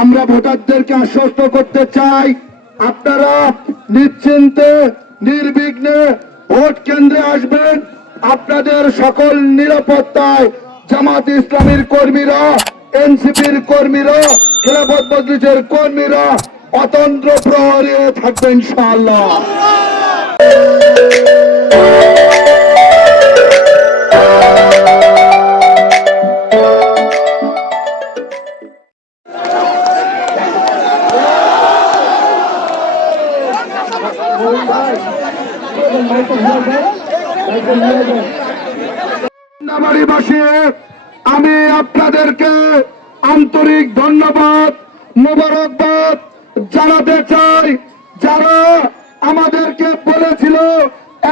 আমরা ভোটারদেরকে আশ্বস্ত করতে চাই, আপনারা নিশ্চিন্তে নির্বিঘ্নে ভোট কেন্দ্রে আসবেন। আপনাদের সকল নিরাপত্তায় জামাত ইসলামীর কর্মীরা, এনসিপির কর্মীরা, খেলাফত মজলিসের কর্মীরা অতন্ত্র প্রহরী থাকবে ইনশাআল্লাহ। আমি আপনাদেরকে আন্তরিক ধন্যবাদ, মোবারকবাদ জানাতে চাই, যারা আমাদেরকে বলেছিল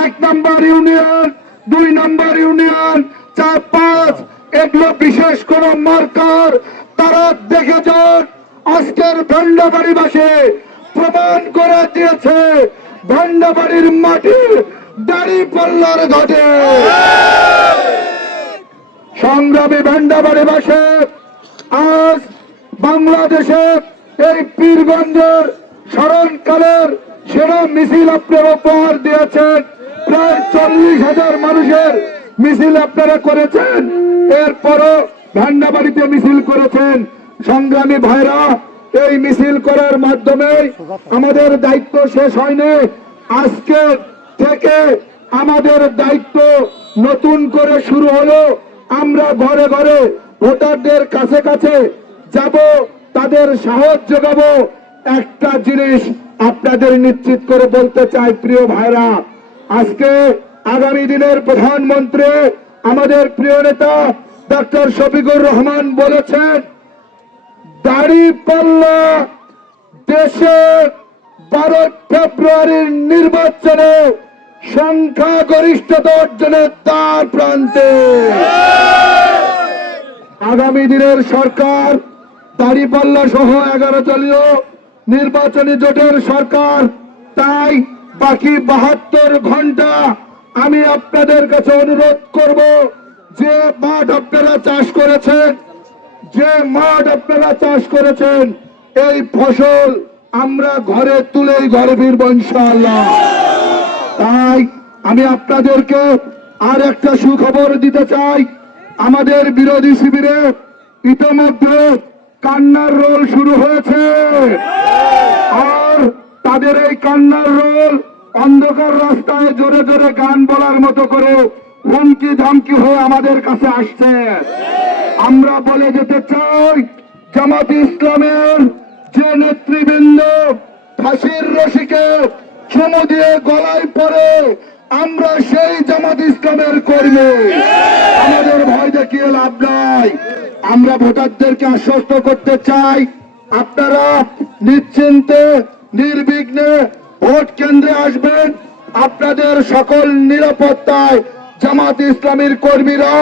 1 নম্বর ইউনিয়ন, 2 নম্বর ইউনিয়ন, 4, 5 এগুলো বিশেষ কোন মার্কার, তারা দেখে যান আজকের ভান্ডাবাড়িবাসী প্রমাণ করে দিয়েছে ভান্ডাবাড়ির মাটি দাঁড়িপাল্লার ঘটে। সংগ্রামী ভান্ডাবাড়িবাসী, আজ বাংলাদেশে এই পীরগঞ্জের স্মরণকালের সেরা মিছিল আপনারা উপহার দিয়েছেন। প্রায় 40,000 মানুষের মিছিল আপনারা করেছেন, এরপরও ভান্ডাবাড়িতে মিছিল করেছেন। সংগ্রামী ভাইরা, এই মিছিল করার মাধ্যমে আমাদের দায়িত্ব শেষ হয়নি। আজকে থেকে আমাদের দায়িত্ব নতুন করে শুরু হলো। আমরা ঘরে ঘরে ভোটারদের কাছে কাছে যাব, তাদের সাহস যোগাবো। একটা জিনিস আপনাদের নিশ্চিত করে বলতে চাই প্রিয় ভাইরা, আজকে আগামী দিনের প্রধানমন্ত্রী আমাদের প্রিয় নেতা ডক্টর শফিকুর রহমান বলেছেন, দাঁড়িপাল্লা দেশে 12 ফেব্রুয়ারির নির্বাচনে সংখ্যাগরিষ্ঠতা অর্জনের দ্বার প্রান্তে। আগামী দিনের সরকার দাঁড়িপাল্লা সহ 11 দলীয় নির্বাচনী জোটের সরকার। তাই বাকি 72 ঘন্টা আমি আপনাদের কাছে অনুরোধ করব, যে মাঠ আপনারা চাষ করেছেন, এই ফসল আমরা ঘরে তুলেই ঘরে ফিরবো ইনশাআল্লাহ। তাই আমি আপনাদেরকে আর একটা সুখবর দিতে চাই, আমাদের বিরোধী শিবিরে ইতোমধ্যে কান্নার রোল শুরু হয়েছে। আর তাদের এই কান্নার রোল অন্ধকার রাস্তায় জোরে জোরে গান বলার মতো করে হুমকি ধমকি হয়ে আমাদের কাছে আসছে। আমরা বলে যেতে চাই, জামাত ইসলামের যে নেতৃবৃন্দ ফাঁসির রশিকে চুমু দিয়ে গলায় পড়ে, আমরা সেই জামাত ইসলামের কর্মী। আমাদের ভয় দেখিয়ে লাভ নাই। আমরা ভোটারদেরকে আশ্বস্ত করতে চাই, আপনারা নিশ্চিন্তে নির্বিঘ্নে ভোট কেন্দ্রে আসবেন। আপনাদের সকল নিরাপত্তায় জামাত ইসলামীর কর্মীরা,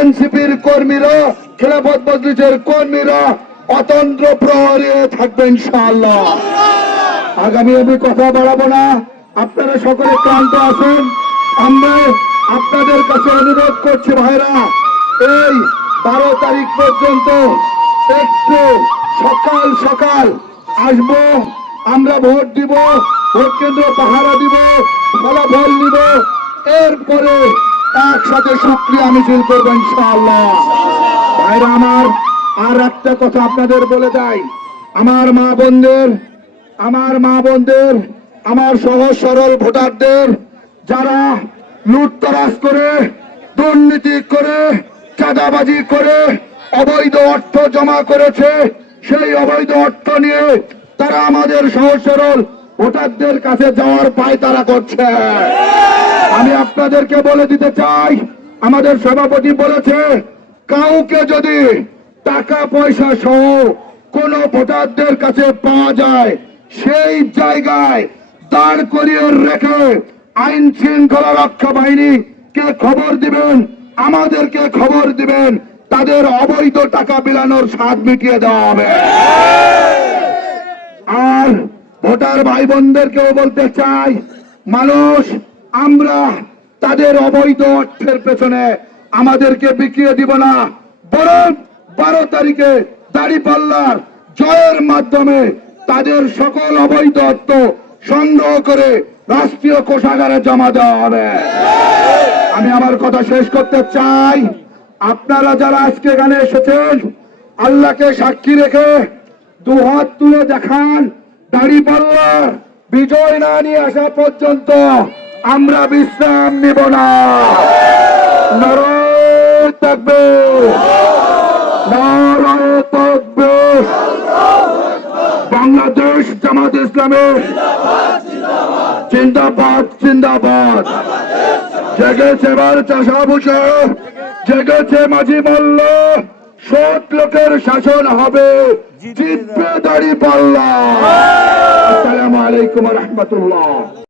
এনসিপির কর্মীরা, খেলাফত মজলিসের কর্মীরা অতন্ত্র প্রহরী থাকবে ইনশাআল্লাহ। আগামী আমি কথা বাড়াবো না, আপনারা সকলে ক্লান্ত আছেন। আমরা আপনাদের কাছে অনুরোধ করছি ভাইরা, এই 12 তারিখ পর্যন্ত একটু সকাল সকাল আসবো, আমরা ভোট দিব, ভোট কেন্দ্র পাহারা দিব, ফলাফল নিব, এরপরে একসাথে সক্রিয় মিছিল করবো ইনশাআল্লাহ। ভাইরা আমার, আর একটা কথা আপনাদের বলে যাই, আমার মা বোনদের, আমার সহজ সরল ভোটারদের যারা লুটতরাজ করে, দুর্নীতি করে, চাঁদাবাজি করে অবৈধ অর্থ জমা করেছে, সেই অবৈধ অর্থ নিয়ে তারা আমাদের সহজ সরল ভোটারদের কাছে যাওয়ার পায়তারা করছে। আমি আপনাদেরকে বলে দিতে চাই, আমাদের সভাপতি বলেছে, কাউকে যদি টাকা পয়সা সহ কোন ভোটারদের কাছে পাওয়া যায়, সেই জায়গায় দাঁড় করিয়ে রেখে আইন শৃঙ্খলা রক্ষা বাহিনীকে খবর দিবেন, আমাদেরকে খবর দিবেন, তাদের অবৈধ টাকা বিলানোর স্বাদ মিটিয়ে দেওয়া হবে। আর ভোটার ভাই বোনদেরকেও বলতে চাই, মানুষ আমরা তাদের অবৈধ অর্থের পেছনে আমাদেরকে বিকিয়ে দিব না, বরং 12 তারিখে দাঁড়িপাল্লার জয়ের মাধ্যমে তাদের সকল অবৈধ অর্থ সংগ্রহ করে রাষ্ট্রীয় কোষাগারে জমা দেওয়া হবে। আমি আমার কথা শেষ করতে চাই। আপনারা যারা আজকে এখানে এসেছেন, আল্লাহকে সাক্ষী রেখে দুহাত তুলে দেখান, দাঁড়িপাল্লা বিজয় না নিয়ে আসা পর্যন্ত আমরা বিশ্রাম নিব না। নারায়ে তাকবীর, নারায়ে তাকবীর। বাংলাদেশ জামাত ইসলামী জিন্দাবাদ, জিন্দাবাদ। জেগেছে এবার চাষা বসে, জেগেছে মাঝি মল্ল, সৎ লোকের শাসন হবে, জিতবে দাঁড়িপাল্লা। আসসালামু আলাইকুম ওয়া রাহমাতুল্লাহ।